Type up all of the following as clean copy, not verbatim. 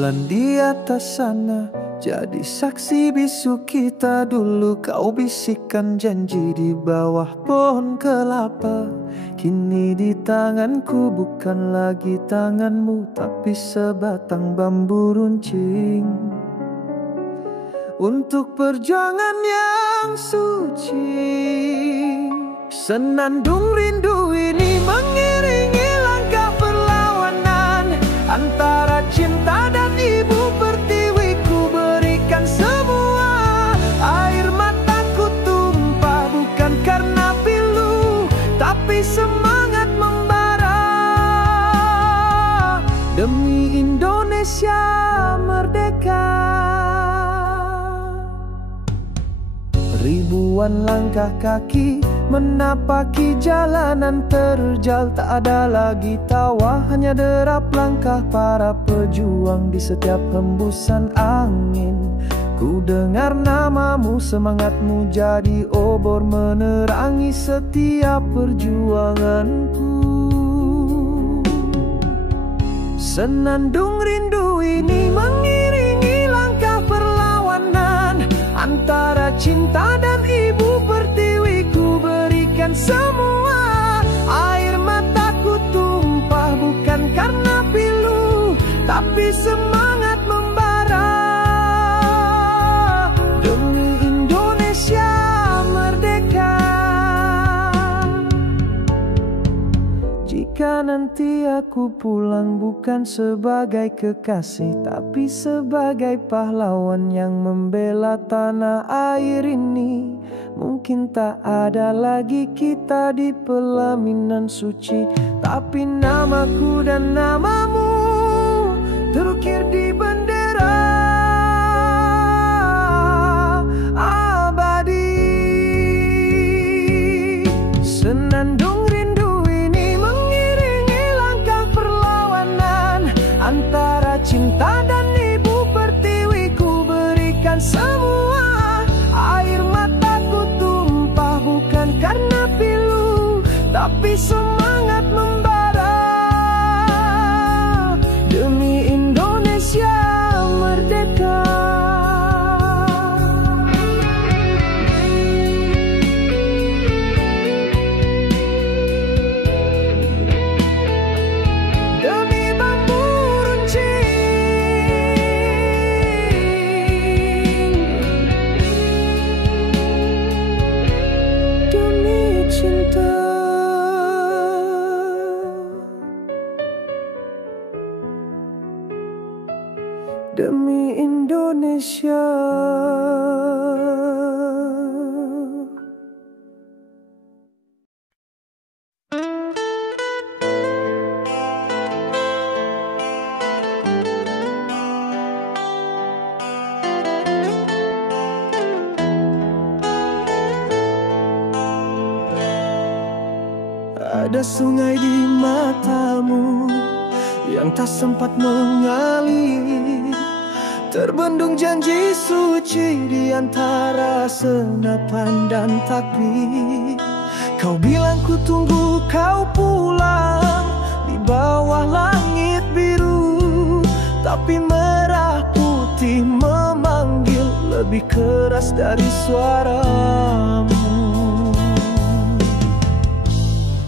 Bulan di atas sana jadi saksi bisu kita dulu. Kau bisikkan janji di bawah pohon kelapa. Kini di tanganku bukan lagi tanganmu, tapi sebatang bambu runcing. Untuk perjuangan yang suci, senandung rindu ini mengiringi langkah perlawanan antara cinta dan ibu pertiwi. Ku berikan semua, air mataku tumpah bukan karena pilu, tapi semangat membara demi Indonesia merdeka. Ribuan langkah kaki menapaki jalanan terjal. Tak ada lagi tawa, hanya derap langkah para pejuang di setiap hembusan angin. Ku dengar namamu, semangatmu jadi obor menerangi setiap perjuanganku. Senandung rindu ini mengiringi langkah perlawanan antara cinta dan ibu pertiwi. Ku berikan semua, air mataku tumpah bukan karena pilu, tapi semangat membara demi Indonesia merdeka. Jika nanti aku pulang bukan sebagai kekasih, tapi sebagai pahlawan yang membela tanah air ini, mungkin tak ada lagi kita di pelaminan suci, tapi namaku dan namamu terukir di bendera abadi. Senandung rindu ini mengiringi langkah perlawanan antara cinta dan ibu pertiwi. Ku berikan semua, air mataku tumpah bukan karena pilu, tapi semangat membara demi Indonesia merdeka. Demi bambu runcing, demi cinta. Demi Indonesia. Ada sungai di matamu yang tak sempat mengalir, terbendung janji suci di antara senapan dan takbir. Kau bilang ku tunggu kau pulang di bawah langit biru, tapi merah putih memanggil lebih keras dari suaramu.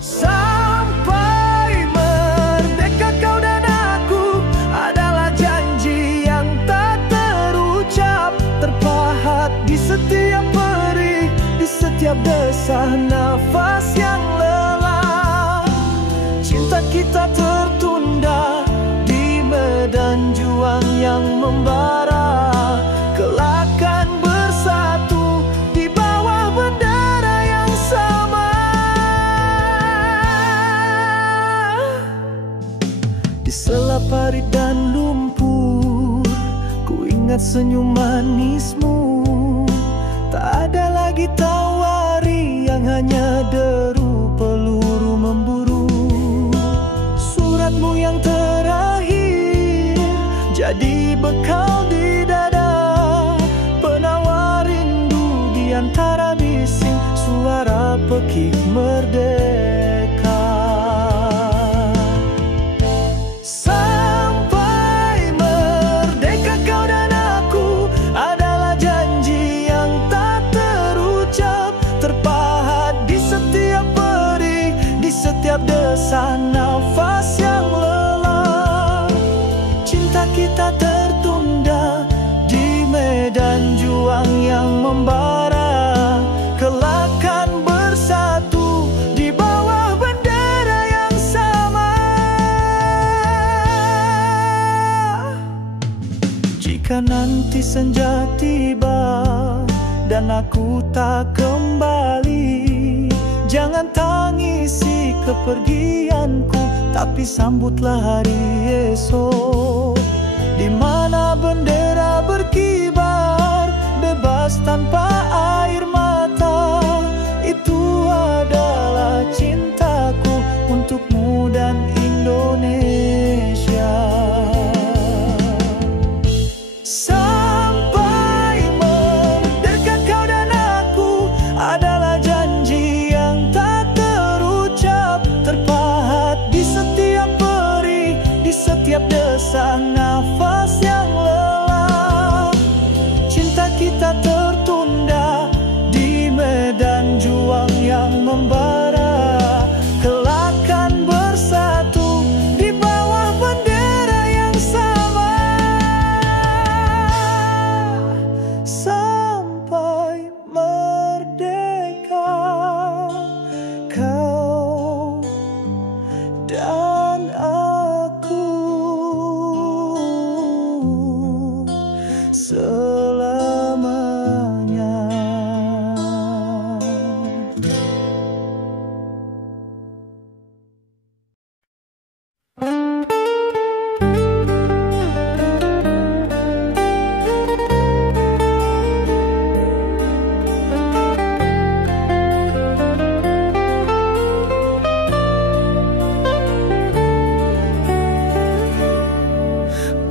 Sampai merdeka kau dan aku adalah janji yang tak terucap, terpahat di setiap perih, di setiap desah nafas yang lelah. Cinta kita tertunda di medan juang yang membara, kelak akan bersatu di bawah bendera yang sama. Di sela parit dan lumpur, ku ingat senyum manismu. Tak ada lagi tawari yang hanya deru peluru memburu. Suratmu yang terakhir jadi bekal di dada, penawar rindu di antara bising suara pekik merdeka. Sampai senja tiba dan aku tak kembali. Jangan tangisi kepergianku, tapi sambutlah hari esok, di mana bendera berkibar bebas tanpa air mata. Itu adalah cintaku untukmu dan Indonesia. Sampai merdeka kau dan aku adalah janji yang tak terucap, terpahat di setiap peri, di setiap desak nafas yang lelah. Cinta kita tertunda di medan juang yang membara, kelak kan bersatu di bawah bendera yang sama. Sampai merdeka kau dan aku selamanya.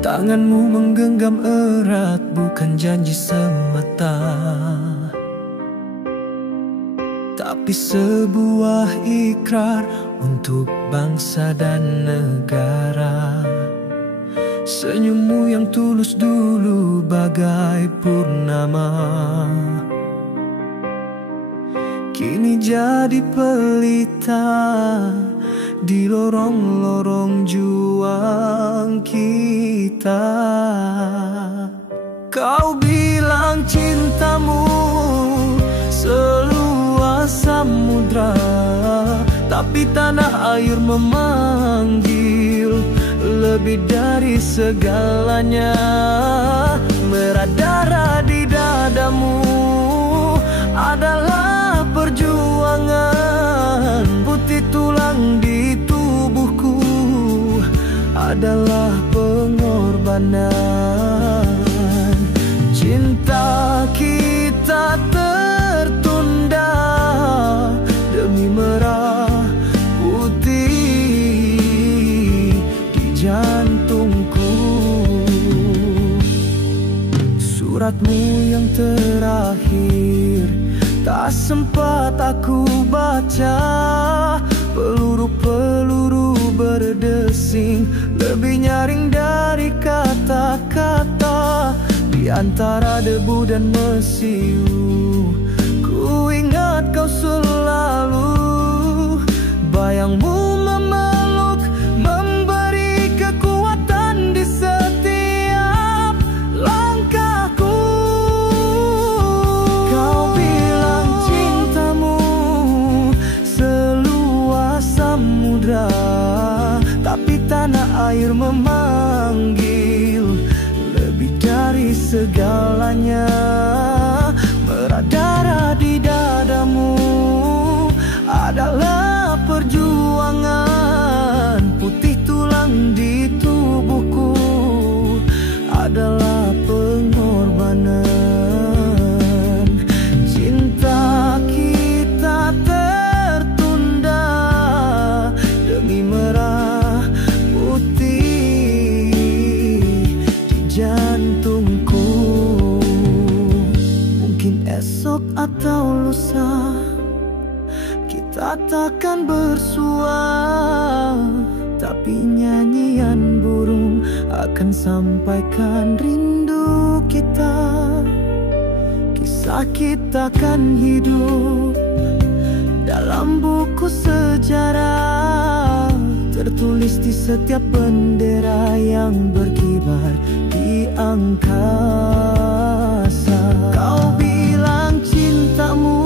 Tanganmu menggenggam erat, bukan janji semata, tapi sebuah ikrar untuk bangsa dan negara. Senyummu yang tulus dulu bagai purnama, kini jadi pelita di lorong-lorong juang kita. Kau bilang cintamu seluas samudra, tapi tanah air memanggil lebih dari segalanya. Merah darah di dadamu adalah perjuangan, putih tulang di tubuhku adalah pengorbanan. Cinta kita tertunda demi merah putih di jantungku. Suratmu yang terakhir tak sempat aku baca. Peluru-peluru berdesing lebih nyaring dari kata-kata. Di antara debu dan mesiu ku ingat kau selalu. Bayangmu memeluk, memberi kekuatan di setiap langkahku. Kau bilang cintamu seluas samudra, tapi tanah air memanggil lebih dari segalanya. Merah darah di dadamu adalah perjuangan, putih tulang di tubuhku adalah pengorbanan. Cinta kita tertunda demi merah putih di jantungku. Mungkin esok atau lusa kita takkan bersua, tapi nyanyian burung akan sampaikan rindu kita. Kisah kita kan hidup dalam buku sejarah, tertulis di setiap bendera yang berkibar di angkasa. Kau bilang cintamu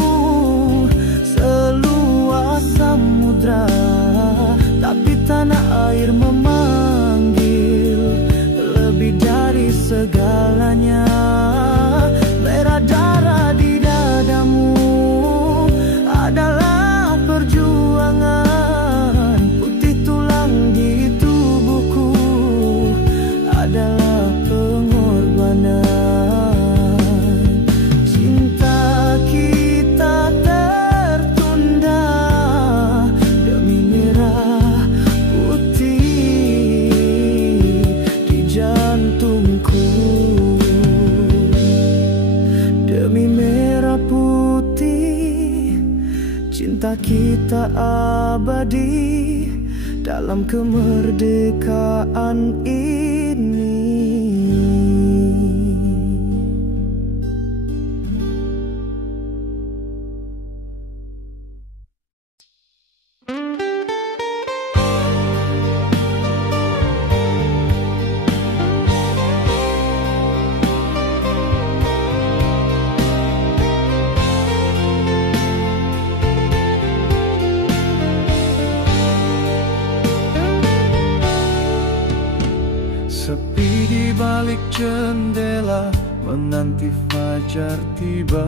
seluas samudra, tapi tanah air memanggil lebih dari segalanya. abadi dalam kemerdekaan ini. Sepi di balik jendela menanti fajar tiba,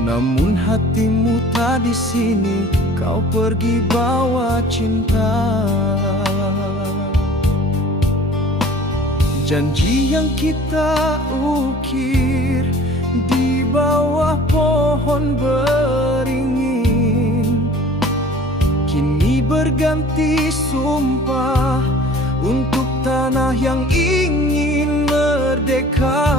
namun hatimu tak di sini, kau pergi bawa cinta. Janji yang kita ukir di bawah pohon beringin kini berganti sumpah untuk tanah yang ingin merdeka.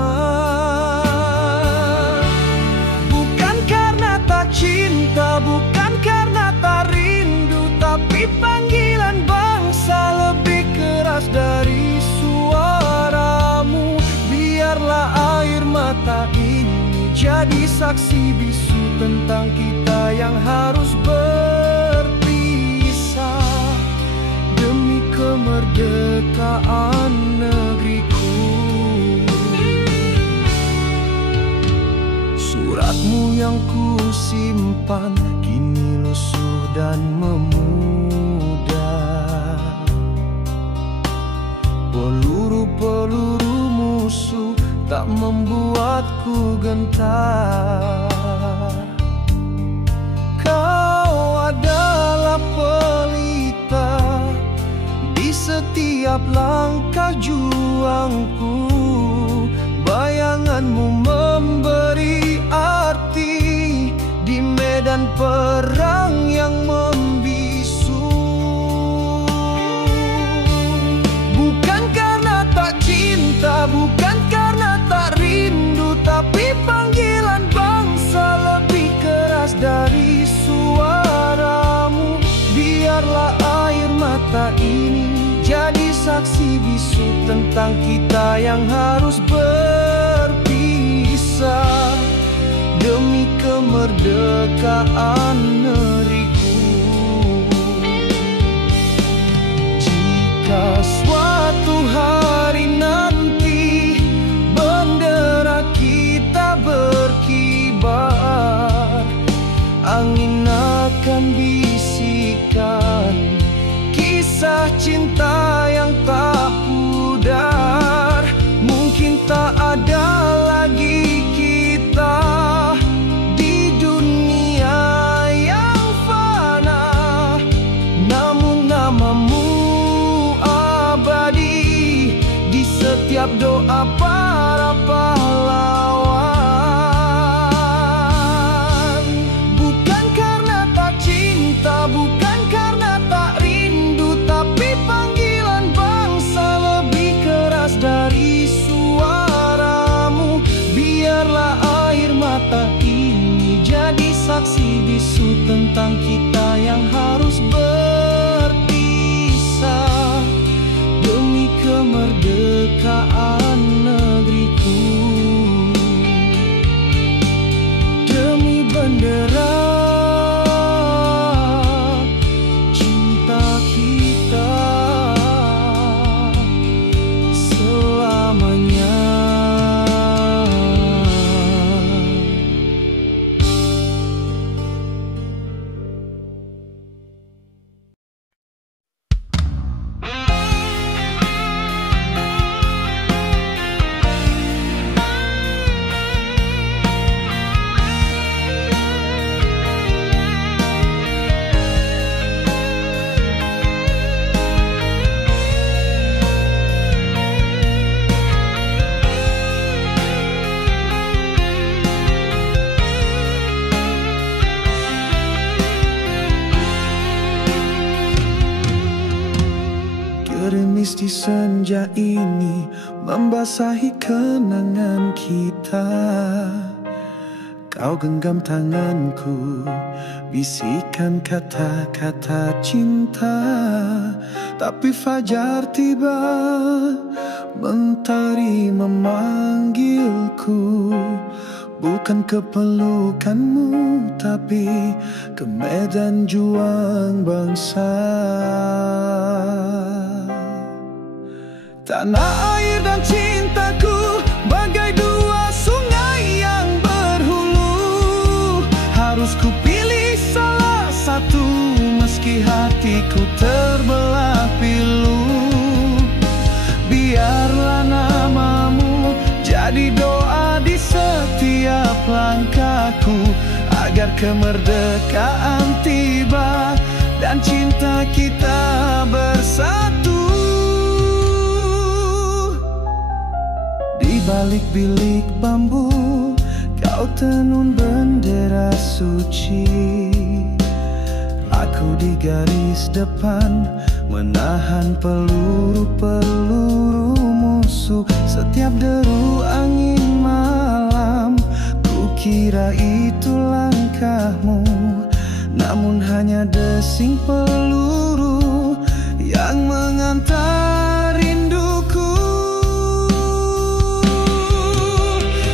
Bukan karena tak cinta, bukan karena tak rindu, tapi panggilan bangsa lebih keras dari suaramu. Biarlah air mata ini jadi saksi bisu tentang kita yang harus demi kemerdekaan negeriku. Suratmu yang ku simpan kini lusuh dan memudar. Peluru-peluru musuh tak membuatku gentar. Kau adalah pelita di setiap langkah juangku. Bayanganmu memberi arti di medan perang yang membisu. Bukan karena tak cinta, bukan karena tak rindu, tapi panggilan bangsa lebih keras dari suaramu. Biarlah air mata ini jadi saksi bisu tentang kita yang harus berpisah demi kemerdekaan negeriku. Jika suatu hari nanti bendera kita berkibar, angin akan bisikan kisah cinta yang tak pudar. Mungkin tak ada lagi kita di dunia yang fana, namun namamu abadi di setiap doa para pahlawan. Bukan karena tak cinta, bukan karena tak rindu, tapi panggilan bangsa lebih keras dari suaramu. Biarlah air mata ini jadi saksi bisu tentang kita yang harus berpisah demi kemerdekaan negeriku. Demi bendera Gerimis di senja ini membasahi kenangan kita. Kau genggam tanganku, bisikan kata-kata cinta. Tapi fajar tiba, mentari memanggilku. Bukan ke pelukanmu, tapi ke medan juang bangsa. Tanah air dan cintaku bagai dua sungai yang berhulu. Harus ku pilih salah satu, meski hatiku terbelah pilu. Biarlah namamu jadi doa di setiap langkahku, agar kemerdekaan tiba dan cinta kita bersatu. Di balik bilik bambu, kau tenun bendera suci. Aku di garis depan, menahan peluru-peluru musuh. Setiap deru angin malam, ku kira itu langkahmu, namun hanya desing peluru yang mengantar rinduku.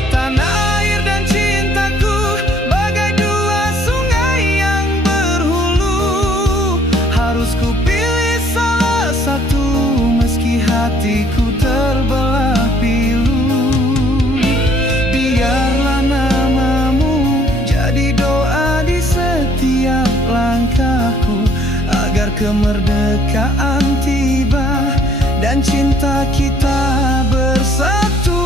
Tanah air dan cintaku bagai dua sungai yang berhulu. Harus ku pilih salah satu, meski hatiku terbelah pilu. Biarlah namamu jadi doa di setiap langkahku, agar kemerdekaan tiba dan cinta kita bersatu.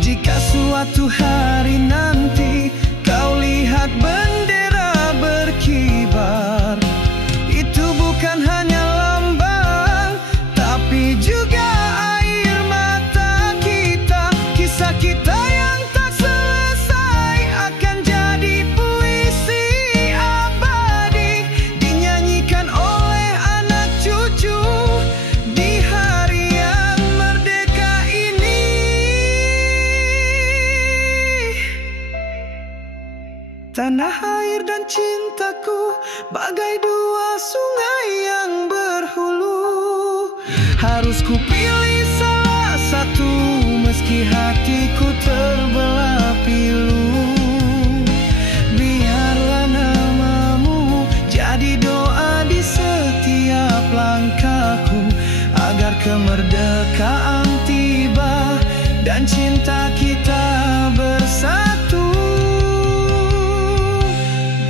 Jika suatu hari nanti kau lihat bendera berkibar, itu bukan hanya lambang, tapi juga air mata kita. Kisah kita yang tak selesai akan jadi puisi abadi, dinyanyikan oleh anak cucu di hari yang merdeka ini. Tanah air dan cintaku bagai dua sungai yang berhulu. Harus ku pilih salah satu, meski hatiku terbelah pilu. Biarlah namamu jadi doa di setiap langkahku, agar kemerdekaan tiba dan cinta kita bersatu.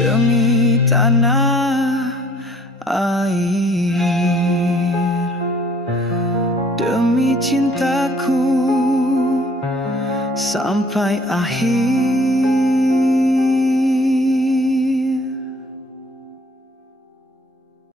Demi tanah air, demi cintaku sampai akhir.